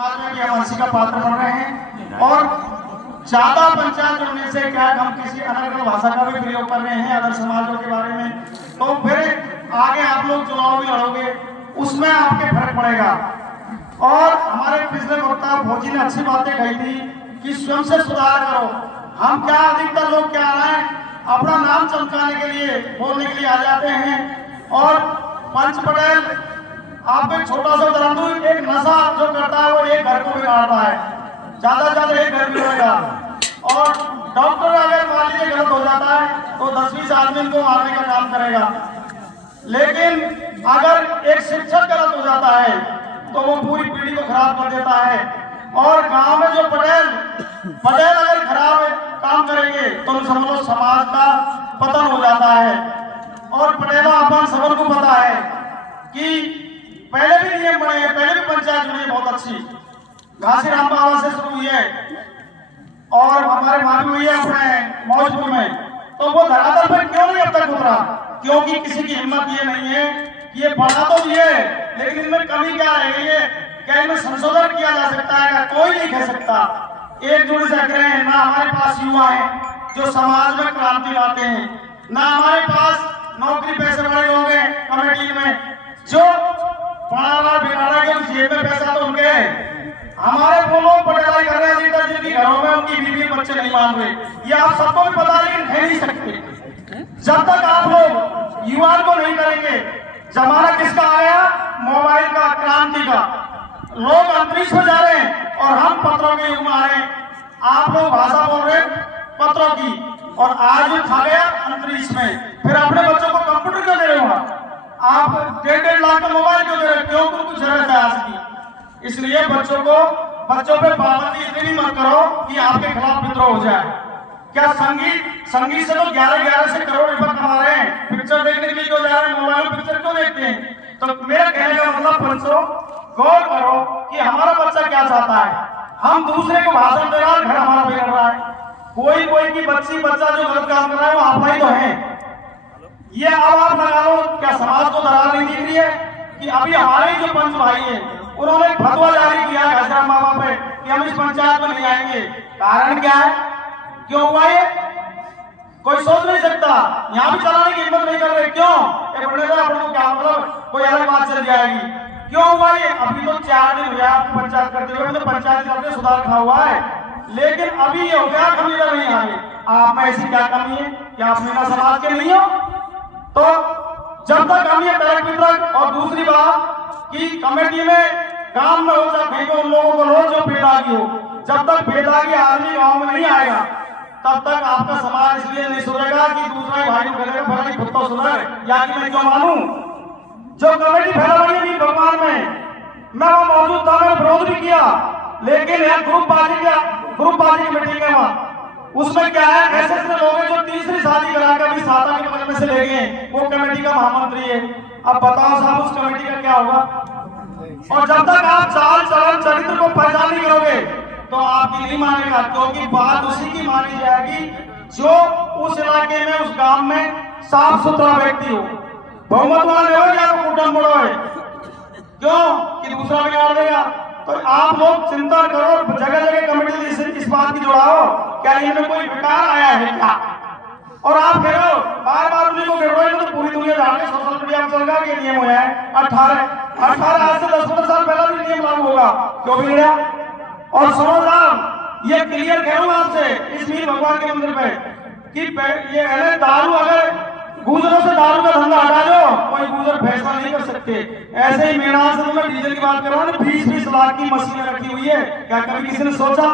मनसी का पात्र बन रहे हैं और ज्यादा पंचायत जोड़ने से क्या हम किसी अलग अलग भाषा का भी प्रयोग कर रहे हैं अदर समाजों के बारे में, तो फिर आगे आप लोग चुनाव भी लड़ोगे उसमें आपके फर्क पड़ेगा। और हमारे पिछले वक्ता भोजी ने अच्छी बातें कही थी कि स्वयं से सुधार करो। हम क्या अधिकतर लोग क्या आ रहे हैं अपना नाम चमकाने के लिए बोलने के लिए आ जाते हैं और पंच पटेल आप एक छोटा सा उदाहरण दूं, एक नशा जो करता है वो एक घर को बिगाड़ता है, ज्यादा से ज्यादा एक घर बिगड़ेगा। और डॉक्टर अगर मान लीजिए गलत हो जाता है तो 10-20 आदमी को मारने का काम करेगा। लेकिन अगर एक शिक्षक गलत हो जाता है तो वो पूरी पीढ़ी को खराब कर देता है। और गांव में जो पटेल अगर खराब काम करेंगे तो समझ लो समाज का पतन हो जाता है। और पटेलों अपन सबों को पता है कि पहले भी नियम बने हैं, पहले भी पंचायत जुड़ी है बहुत अच्छी, घासीराम बाबा से शुरू हुई है और हमारे माँ भी हुई है अपने मौजपुर में। तो वो धरातल पर क्यों नहीं अब तक उतरा? क्योंकि किसी की हिम्मत ये नहीं है कि ये बढ़ा तो दिए लेकिन इनमें कमी क्या रह गई है, क्या इनमें संशोधन किया जा सकता है? कोई नहीं कह सकता। एकजुट से कह रहे हैं ना हमारे पास युवा है जो समाज में क्रांति लाते हैं, ना हमारे पास नौकरी पैसे वाले लोग हैं कमेटी में जो पढ़ाना बिगाड़ा के जेब में पैसा तो उनके है। हमारे वो लोग पटेलाई कर रहे हैं जिनकी घरों में उनकी बीवी बच्चे नहीं मान रहे, ये आप सबको भी पता लेकिन कह नहीं सकते। जब तक आप लोग युवा को नहीं करेंगे, जमाना किसका आया? मोबाइल का, क्रांति का। लोग अंतरिक्ष में जा रहे हैं और हम पत्रों के युग में आ रहे हैं। आप लोग भाषा बोल रहे पत्रों की और आज खा गया अंतरिक्ष में। फिर अपने बच्चों को कंप्यूटर क्यों दे रहे हो? आप 1.5 लाख का मोबाइल क्यों दे रहे? क्यों? कुछ जरूरत है आज की। इसलिए बच्चों पे पाबंदी इतनी मत करो कि आपके खिलाफ विद्रोह हो जाए। क्या संगीत से तो 11 से करोड़ रुपए कमा रहे हैं, पिक्चर देखने के लिए क्यों जा रहे हैं? मोबाइल में पिक्चर क्यों देखते हैं? तो मेरा कहने का मतलब पंचों गौर करो कि हमारा बच्चा क्या चाहता है। हम दूसरे को भाषण दे रहा है, घर हमारा बिगड़ रहा है। कोई की बच्चा जो गलत काम कर रहा है वो आप ही तो है। ये अब आप लगा लो, क्या समाज को दरार नहीं दिख रही है कि अभी हमारे जो पंच भाई है उन्होंने एक फतवा जारी किया है घासीराम बाबा पे कि हम इस पंचायत में नहीं आएंगे। कारण क्या है? क्यों हुआ ये? कोई सोच नहीं सकता। यहाँ भी चलाने की हिम्मत नहीं कर रहे। क्यों? क्या मतलब कोई अलग बात चल जाएगी। क्यों हुआ ये? अभी तो 4 दिन हुआ आपकी पंचायत करते हुए, तो पंचायत करते सुधार खा हुआ है, लेकिन अभी ये हो गया कमी नहीं आए। आप में ऐसी क्या कमी है? क्या आप मेरा समाज के नहीं हो? तो जब तक हम ये तक। और दूसरी बात कि कमेटी में काम में हो जाए उन लोगों को लो जो बेदागी हो। जब तक बेदागी आदमी गांव में नहीं आएगा तब तक आपका समाज इसलिए नहीं सुधरेगा कि दूसरा भाई को खुद तो सुधर, या कि मैं क्यों मानूं? जो कमेटी फैला रही है भगवान में, मैं वहां मौजूद था, मैंने विरोध भी किया, लेकिन यह ग्रुपबाजी की मीटिंग है वहां। उसमें क्या है, ऐसे लोग हैं जो तीसरी शादी कराकर भी 7 आने के बगल में से ले गए, वो कमेटी का महामंत्री है। अब बताओ साहब उस कमेटी का क्या होगा? और जब तक आप चाल चलन चरित्र को पहचान नहीं करोगे तो आपकी नहीं मानेगा, क्योंकि बात उसी की मानी जाएगी जो उस इलाके में, उस गांव में साफ सुथरा व्यक्ति हो। बहुमत वाले हो या कुटुंब बड़ो है, क्यों कि दूसरा बिगाड़ देगा। तो आप लोग चिंता करो, जगह जगह कमेटी इस बात की जोड़ाओ, क्या इनमें कोई विकार आया है क्या? और आप कह रहे हो बार उन्हीं को गिर रहे हो, तो पूरी दुनिया जान रही, सोशल मीडिया में चल रहा है ये नियम हुआ है 18 आज से 10-15 साल पहले भी नियम लागू होगा, क्यों बिगड़ा? और सुनो साहब, ये क्लियर कह रहा हूं आपसे इस मीर भगवान के मंदिर पे कि ये दारू, अगर गुजरों से दारू का धंधा हटा दो, कोई गुजर फैसला नहीं कर सकते। ऐसे ही मेरा से मैं डीजल की बात कर रहा हूँ, 20-20 लाख की मशीनें रखी हुई है, क्या कभी किसी ने सोचा?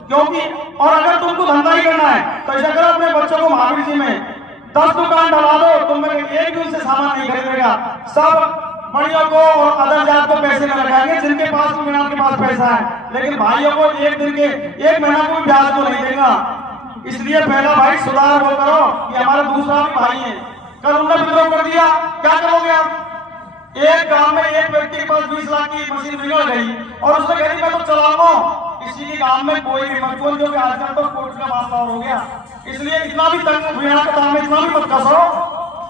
क्योंकि और अगर तुमको धंधा ही करना है तो ऐसा करो, अपने बच्चों को महावीर जी में 10 दुकान डला दो, तुम एक भी उनसे सामान नहीं खरीदेगा। सब बड़ियों को और अदर जात को पैसे न लगाएंगे जिनके पास के पास पैसा है, लेकिन भाइयों को एक महीना को ब्याज को नहीं देगा। इसलिए पहला भाई सुधार वो करो कि हमारा दूसरा भी भाई है। कल उन्होंने विद्रोह कर दिया, क्या करोगे आप? एक गांव में एक व्यक्ति के पास 20 लाख की मशीन बिगड़ गई और उसने कह दी मैं तो चलाऊंगा, किसी के गांव में कोई भी मत बोल, जो कि आजकल तो कोर्ट का मामला हो गया। इसलिए इतना भी तंग इतना भी मत कसो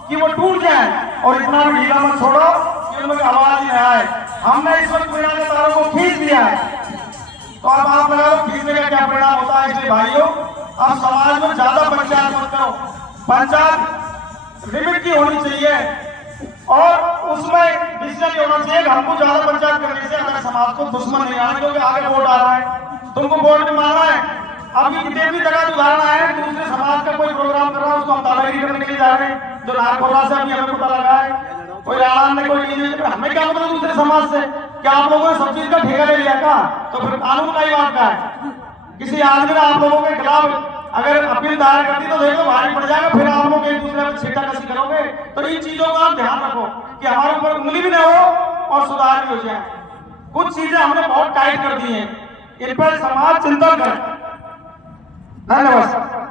कि वो टूट जाए और इतना भी ढीला मत छोड़ो कि उनमें आवाज ही ना आए। हमने इस वक्त मीणा के तारों को खींच दिया है। तो अब आप लगा लो खींचने का क्या परिणाम होता है। इसलिए भाइयों, अब समाज में ज्यादा पंचायत मत करो, पंचायत लिमिट की होनी चाहिए और उसमें डिसीजन ये होना चाहिए कि हमको ज्यादा पंचायत करने से अगर समाज को दुश्मन नहीं आना, क्योंकि आगे वोट आ रहा है, तुमको वोट में मांगना है। अब ये कितने जगह उदाहरण आए, दूसरे समाज का कोई प्रोग्राम कर रहा है, उसको हम तालाबंदी करने के लिए जा रहे हैं, जो नारकोला से अभी हमें पता लगा है, कोई राणा ने कोई हमें क्या मतलब दूसरे समाज से, क्या आप लोगों ने सब चीज का ठेका ले लिया क्या? तो फिर कानून का ही बात का है। किसी आदमी ने आप लोगों के खिलाफ अगर अपील दायर कर दी तो देखो भारी पड़ जाएगा, फिर आप लोग एक दूसरे पर छींटाकशी करोगे। तो इन चीजों का आप ध्यान रखो कि हमारे ऊपर उंगली भी न हो और सुधार भी हो जाए। कुछ चीजें हमने बहुत टाइट कर दी हैं, इन पर समाज चिंतन करे। धन्यवाद।